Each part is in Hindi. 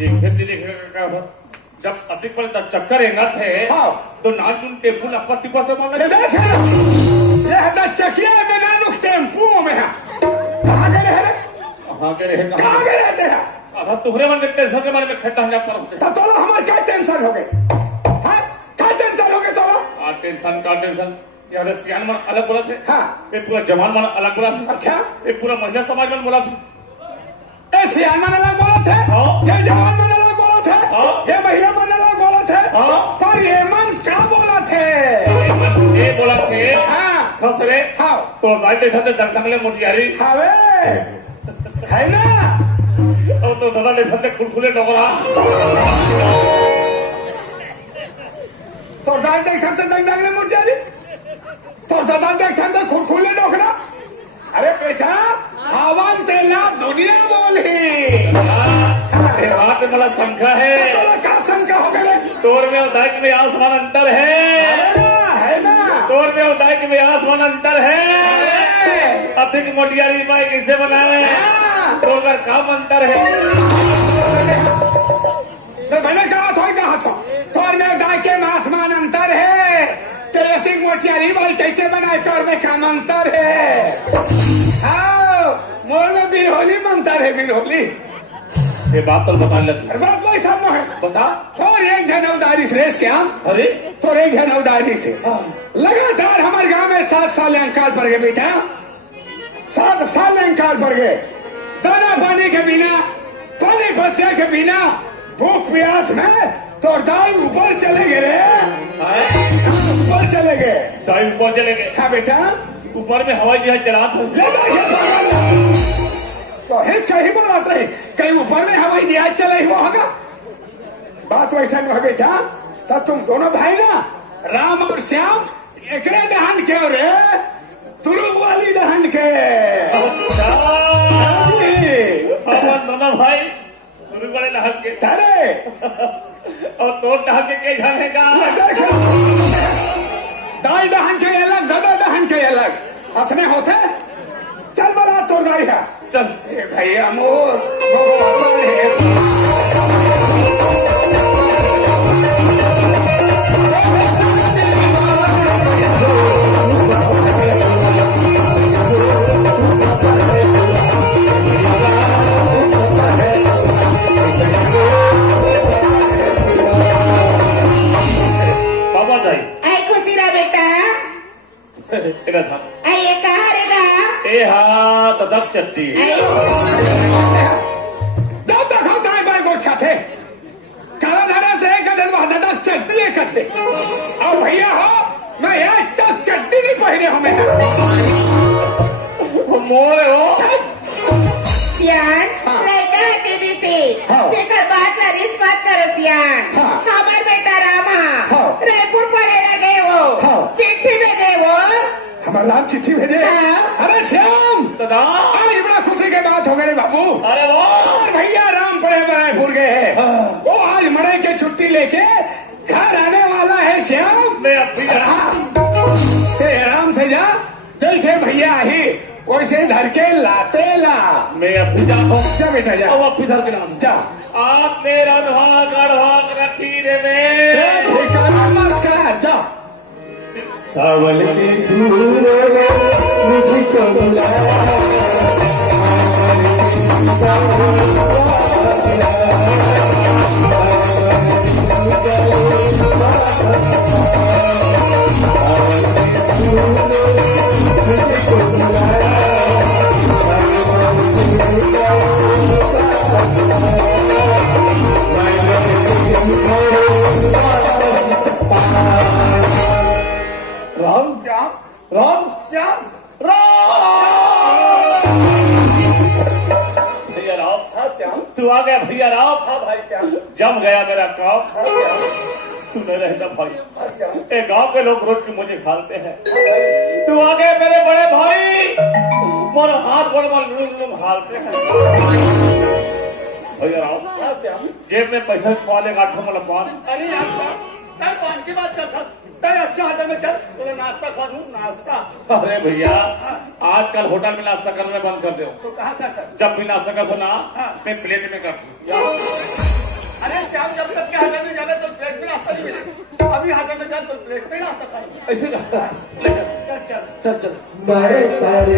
देखेगा जब अधिक बड़े चक्कर एंगा थे तो नाच उन टेम्पू लपट टिपर से मांगा देख ये हदा चकिया में ना नुक टेम्पू में है कहां गए रे कहां गए रहते हैं अब तुहरे मन के टेंशन के बारे में खट्टा हंजा कर तो हमारे क्या टेंशन हो गए हां क्या टेंशन हो गए तो टेंशन का टेंशन यार सियान मन अलग बोला थे हां ये पूरा जवान मन अलग बोला थे अच्छा ये पूरा महिला समाज मन बोला थे ये सियान मन अलग बोला थे ये जवान मन अलग बोला थे ये महिला मन अलग बोला थे पर ये मन क्या बोला थे ये बोला थे हां खसरे हां तो भाई देखा थे दंगले मुठियारी हावे है ना और तो दादा देखा थे खुलखुले डोगरा तो दादा देखा थे दंगले मुठियारी तो दादा देखा थे खुलखुले डोगरा अरे बेटा हवन तेला दुनिया बोली बात मला शंका है तो क्या शंका हो गए तोर में उदाई में आसमान अंतर है ना तोर में उदाई में आसमान अंतर है अधिक मोटियारी बाई किसे बनाए तोर का काम अंतर है मैंने कहा था तोर में उदाई के आसमान अंतर है तेरे अधिक मोटियारी बाई कैसे बनाए तोर में काम अंतर है मोर में बिरहोली मंतर है बिरहोली ये बात तो बता लगी बात वही सामने है बता और एक जनौदारी से श्याम अरे तो एक जनौदारी से लगातार हमारे गांव में 7 साल अंकाल पड़ गए बेटा 7 साल अंकाल पड़ गए दाना पानी के बिना पानी फसिया के बिना भूख प्यास में तो दाई ऊपर चले गए रे ऊपर चले गए दाई ऊपर चले गए हाँ बेटा ऊपर में हवाई जहाज चला था तो कहीं बात रही कहीं ऊपर में हवाई जहाज चला ही वो होगा बात वैसा नहीं है बेटा तो तुम दोनों भाई ना राम और श्याम एकरे दहन के रे तुरुग वाली दहन के दोनों भाई तुरुग वाले दहन के तारे और तो दहन के जानेगा दाई दहन के अलग दादा दहन के अलग अपने होते चल बड़ा तोड़ दाई है चल भैया मोर बाबा दाई आई खुशी रा बेटा तेरा था आई कहा रे बा ए हा तदक चट्टी दादा खाता है भाई गोठा थे काला धारा से कदर दादा चट्टी कथे और भैया हो मैं आज तक चट्टी नहीं पहने हो मैं मोर हो सियान नहीं कहा दीदी से देखकर बात ना रिस बात करो सियान हमार बेटा रामा रायपुर पढ़े लगे वो चिट्ठी भेजे वो हमारा नाम चिट्ठी भेजे अरे श्याम दादा आज बड़ा खुशी की बात हो गई बाबू अरे वो भैया राम पड़े रायपुर गए हैं वो आज मरे के छुट्टी लेके घर आने वाला है श्याम मैं अभी आराम से जा जैसे भैया ही वैसे धर के लाते ला मैं अभी जा बेटा जा अब अभी धर के नाम जा आपने रधवा गढ़वा रखी रे में नमस्कार जा सावन के झूले मुझको राम श्याम राम श्याम भैया राम तू आ गया भैया राम जम गया मेरा काम तू नहीं रहता भाई एक गांव के लोग रोज की मुझे खालते हैं तू आ गए मेरे बड़े भाई मोर हाथ बड़ हालते हैं भैया राम जेब में पैसा पा ले गाठों में लपान की बात करता अच्छा होटल में चल तो नाश्ता खा लूं नाश्ता अरे भैया आजकल होटल में नाश्ता करना बंद कर दो तो कहाँ कर जब भी नाश्ता कर ना मैं प्लेट में कर अभी हाथ में चल तो प्लेट पे नाश्ता खा ऐसे चल चल चल चल मारे तारे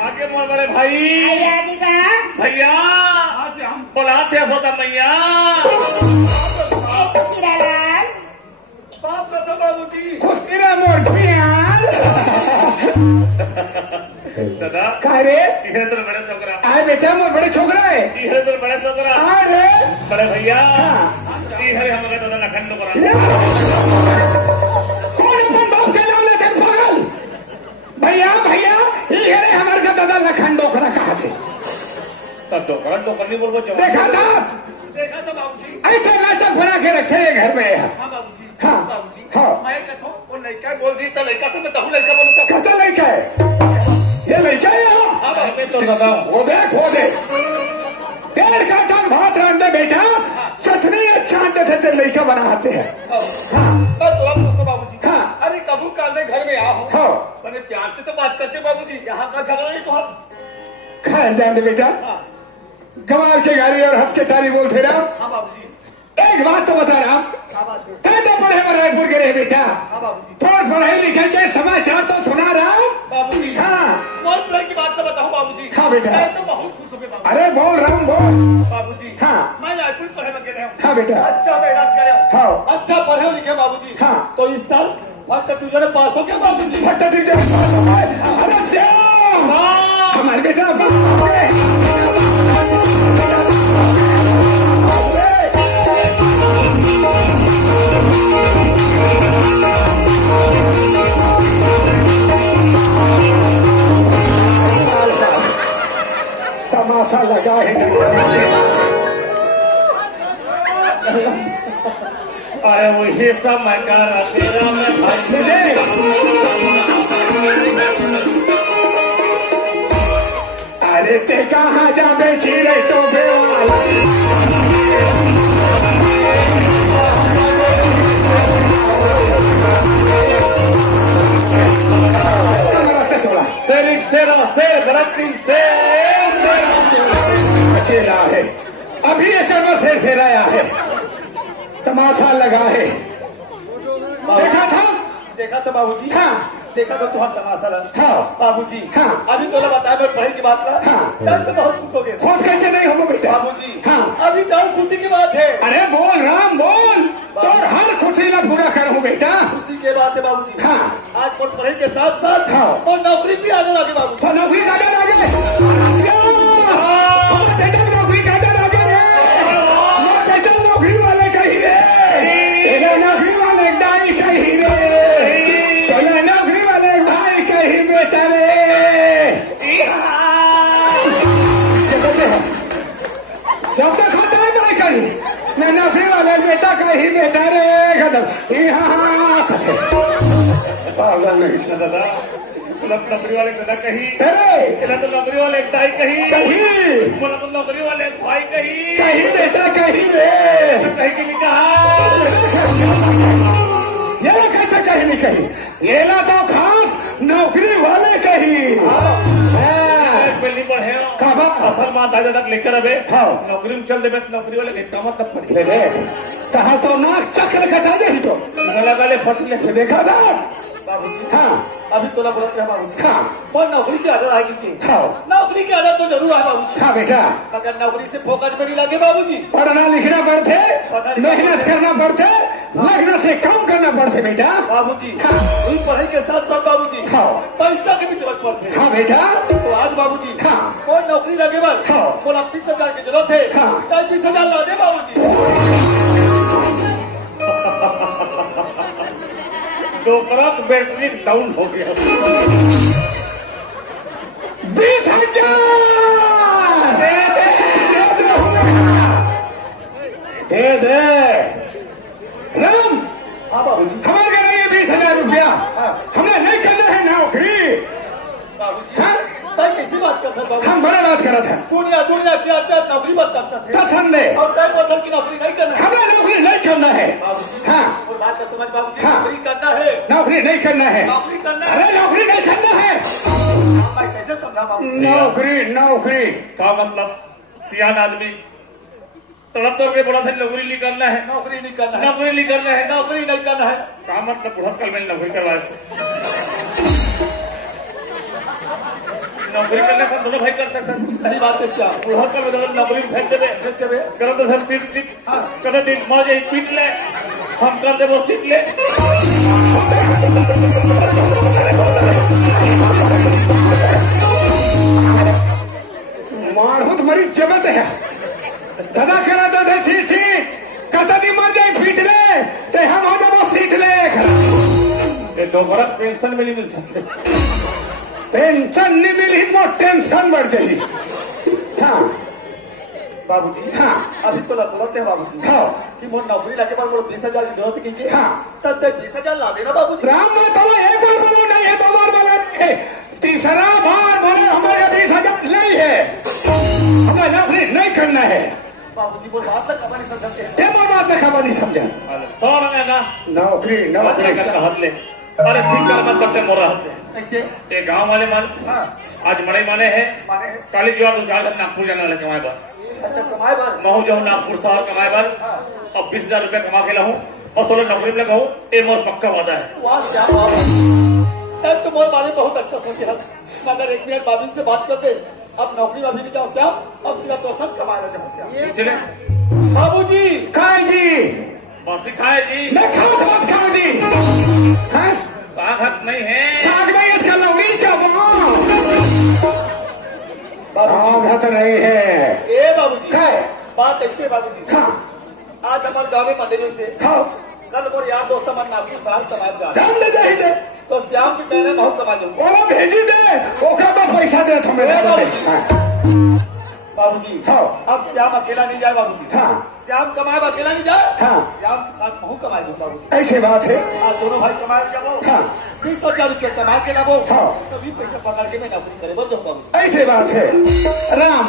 आगे मोर बड़े भाई आगे का भैया बुलाते होता मैया किरालाल बाप रहा बाबूजी खुशकीरा मोटियार दादा का रे इधर तो बड़े छोकरा आए बेटा मोर बड़े छोकरा है इधर तो बड़े छोकरा अरे बड़े भैया इधर हमारे दादा लखन करा कौन अपन बाप के नाम लेते पागल भैया भैया ये हमारे का दादा लखन डोकरा कहा थे तब डोकरा नहीं बोल देखा था बाबूजी ऐसे नाटक बना के रखे हैं घर में हाँ बाबूजी हाँ बाबूजी हाँ मैं कहता हूँ वो लड़का बोल दी तो लड़का से मैं तो लड़का बोलूँ कहता लड़का है ये लड़का है तो दादा वो देख 1.5 टन भात रांधे बेटा चटनी अच्छा आते थे लड़का बनाते हैं मैं तुरंत पूछता बाबूजी हाँ। अरे कबू काल में घर में आओ हाँ मैंने प्यार से तो बात करते बाबूजी यहाँ का झगड़ा नहीं तो हम खा जाते बेटा गंवार के गाड़ी और हंस के तारी बोलते रहो हाँ बाबूजी एक बात तो बता रहा हाँ बाबूजी तो पढ़े रायपुर के रहे बेटा हाँ बाबूजी थोड़ा पढ़े लिखे के समाचार तो सुना रहा बाबूजी हाँ कौन प्ले की बात का बताऊँ बाबूजी हाँ बेटा। मैं तो बहुत खुश हो गया बाबूजी अरे बोल रहा हूँ बोल बाबूजी हाँ। मैं रायपुर पढ़े में गए हूँ हाँ बेटा अच्छा मेहनत करे हूँ हाँ। अच्छा पढ़े लिखे बाबूजी हाँ। तो इस साल फर्स्ट ट्यूशन में पास हो गया बाबूजी फटा ठीक है अरे श्याम हमारे बेटा तमाशा लगा है अरे वही सब मैं कर रहा तेरा मैं भाई अरे ते कहाँ जा बेची रही तो बेवाला शेर शेरा शेर गलतिन चेला है अभी एक से आया है तमाशा लगा है देखा था बाबूजी हाँ देखा तो तुम्हारा तमाशा लगा हाँ बाबूजी हाँ। अभी तो बताया मैं पढ़ाई की बात ला हाँ। तब तो बहुत खुश हो गए खुश कैसे नहीं हो बेटा बाबूजी हाँ। अभी तो खुशी की बात है अरे बोल राम बोल तो हर खुशी ना पूरा करूँ बेटा खुशी की बात है बाबूजी हाँ। आज और पढ़ाई के साथ साथ हाँ। और नौकरी भी आने लगे बाबूजी तो नौकरी का डर आ गए बेटा नौकरी का डर आ गए बेटा नौकरी वाले कही रे नौकरी वाले दाई कही रे तो नौकरी वाले भाई कही बेटा रे जब तक खाता है मैं कही मैं नौकरी वाले बेटा कही बेटा रे खत्म पागल नहीं दादा नौकरी वाले दादा कही तेरे तो नौकरी वाले एक दाई कही कही बोला तो नौकरी वाले एक भाई कही कही बेटा कही रे कही के लिखा ये कैसे कही नहीं कही ये ना तो खास नौकरी वाले कही पहली पढ़े कहा असल बात आज तक लेकर अबे हाँ। नौकरी में चल दे नौकरी वाले के काम तब पड़ी ले देख कहा तो नाक चक्र कटा दे तो गला गले फट ले ये देखा था बाबूजी हाँ अभी तो ना बोलते हैं बाबूजी हाँ और नौकरी की आदत आएगी थी हाँ नौकरी की आदत तो जरूर है बाबूजी हाँ बेटा अगर नौकरी से फोकट में नहीं लगे बाबूजी पढ़ना लिखना पड़ते मेहनत करना पड़ते लगना से काम करना पड़ते बेटा बाबूजी हाँ। वही पढ़ाई के साथ साथ बाबूजी हाँ। पैसा की भी जरूरत पड़ती है हाँ बेटा तो आज बाबूजी हाँ। और नौकरी लगे बार हाँ। बोला 20,000 की जरूरत है हाँ। 20,000 ला दे बाबूजी डोकरा बैटरी डाउन हो गया 20,000 दे दे राम हाँ बाबूजी हमारे घर ये 20,000 रुपया हाँ। हमें नहीं करना है नौकरी बाबूजी हाँ? तय कैसी बात करता बाबू हम बड़ा बात करा था दुनिया की आप नौकरी मत करता थे पसंद है और तय पसंद की नौकरी नहीं करना हमें नौकरी नहीं करना है। हाँ और बात का समझ बाबूजी, हाँ। नौकरी करना है, नौकरी नहीं करना है। नौकरी करना है। अरे नौकरी नहीं करना है। भाई कैसे समझा बाबूजी? नौकरी नौकरी का मतलब सियान आदमी तड़प तोड़ के बोला था नौकरी नहीं करना है, नौकरी नहीं करना है, नौकरी नहीं करना है। नौकरी नहीं करना है। का मतलब बुढ़ा कल मैंने नौकरी करवाया से नौकरी करने का दोनों भाई कर सकते हैं। सही बात है क्या? बुढ़ा कल में नौकरी फेंक देवे कर दे सीट सीट कर दे मौज पीट ले, हम कर दे वो सीट ले। मारू तुम्हारी जगत है दादा करा दादा सीट सीट कता दी मर जाए पीट ले ते हम हो जाए वो सीट ले। ये दोबारा पेंशन में नहीं मिल सकते। पेंशन नहीं मिली तो टेंशन बढ़ जाएगी। हाँ बाबूजी हाँ अभी तो बोलते हैं बाबूजी हाँ कि मोर नौकरी लाके बाद मोर 20,000 की जरूरत है कि हाँ। तब तक 20,000 ला देना बाबूजी। राम में तो एक बार बोलो नहीं है, 2 बार बोलो नहीं, तीसरा बार बोले हमारे 20,000 नहीं है, हमें नौकरी नहीं करना है। बाबूजी वो बात तक खबर नहीं समझते हैं। क्या बात में खबर नहीं समझा। 100 रंगा का नौकरी नौकरी का हाथ ले। अरे फिक्र मत करते मोर हाथ ले। कैसे? ये गांव वाले मान हाँ आज मड़ई माने हैं माने हैं। काली जीवा तो चार नागपुर जाने वाले कमाए बार अच्छा कमाए बार महू जाऊँ नागपुर शहर कमाए बार अब 20,000 रुपया कमा के लाऊं और थोड़ा नौकरी में लगाऊं, ये मोर पक्का वादा है। वाह क्या बात है। तब तो मोर बारे में बहुत अच्छा सोचे है, मगर 1 मिनट बाबी से बात करते। अब नौकरी में भी नहीं जाओ श्याम, अब सीधा तो सब कमा ले जाओ श्याम। चले बाबूजी खाए जी बासी खाए जी मैं खाओ तो मत खाओ जी। हाँ साग हक नहीं है। साग नहीं इसका लौड़ी चावल बाबूजी हाथ नहीं है। ए बाबूजी खाए बात ऐसी है बाबूजी। हाँ आज हमारे गाँव में मंडली से खाओ कल मोर यार दोस्त मन नागपुर शहर कमाए जा रहे काम दे जाही दे तो श्याम के कहने बहुत कमा जाऊंगा। बोला भेजी दे ओकरा में पैसा दे तो मेरे बाबूजी हाँ। अब श्याम अकेला नहीं जाए बाबूजी। हाँ श्याम कमाए अकेला नहीं जाए। हाँ। श्याम के साथ महू कमाए जाऊँ बाबूजी। ऐसी बात है। आज दोनों भाई कमाए जाओ। हाँ 20,000 रुपये कमा के लाओ। हाँ। तभी पैसा पकड़ के मैं नौकरी करे बोल जाऊँ बाबूजी। ऐसी बात है। राम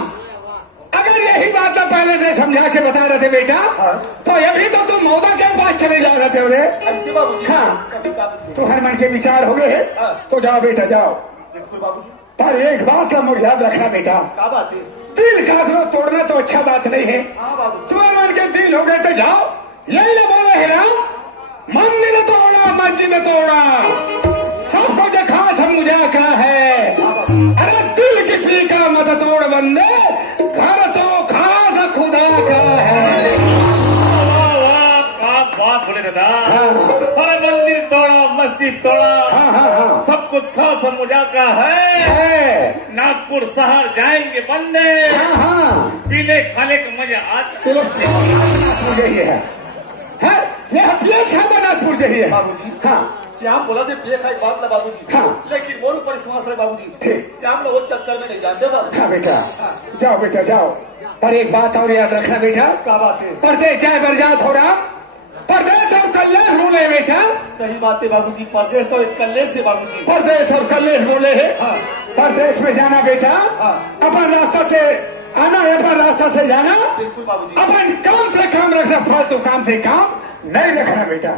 अगर यही बात तो पहले से समझा के बता रहे थे बेटा हाँ। तो अभी तो तुम मौदा के पास चले जा रहे थे बोले। ऐसे बाबूजी हाँ। कभी काम तो हर मन के विचार हो गए हैं हाँ। तो जाओ बेटा जाओ, बिल्कुल बाबूजी। पर एक बात का मुझे याद रखना बेटा, क्या बात है? दिल कागलो तोड़ना तो अच्छा बात नहीं है। हाँ बाबूजी। तुम्हारे मन के दिल हो गए तो जाओ यही ले बोले है राम, मंदिर तोड़ा मस्जिद तोड़ा सबको जो खास मुझा का है। अरे दिल किसी का मत तोड़ बंदे, घर तो खास खुदा का है। वाह वाह क्या बात बोले दादा। अरे मंदिर तोड़ा मस्जिद तोड़ा हाँ हाँ हाँ सब कुछ खास मुझा का है। नागपुर शहर जाएंगे बंदे, हाँ हाँ पीले खाने का मजा आता। चलो यही है। यह प्लेस है बनापुर यही है बाबूजी हाँ श्याम बोला थे प्ले खाई बात ला बाबूजी। हाँ। लेकिन मोर ऊपर विश्वास है बाबूजी। ठीक। श्याम लोग चक्कर में नहीं जानते बाबू। हाँ बेटा जाओ बेटा जाओ, पर एक बात और याद रखना बेटा, क्या बात है? परदेश जाए बरजात हो रहा, परदेश और कल्लेश बोले बेटा, सही बात है बाबूजी। परदेश और कल्ले से बाबूजी। परदेश और कल्लेश बोले है। हाँ। परदेश में जाना बेटा हाँ। अपन रास्ता से आना है, अपन रास्ता से जाना, बिल्कुल बाबूजी। अपन काम से काम रखना, फालतू काम से काम नहीं रखना बेटा।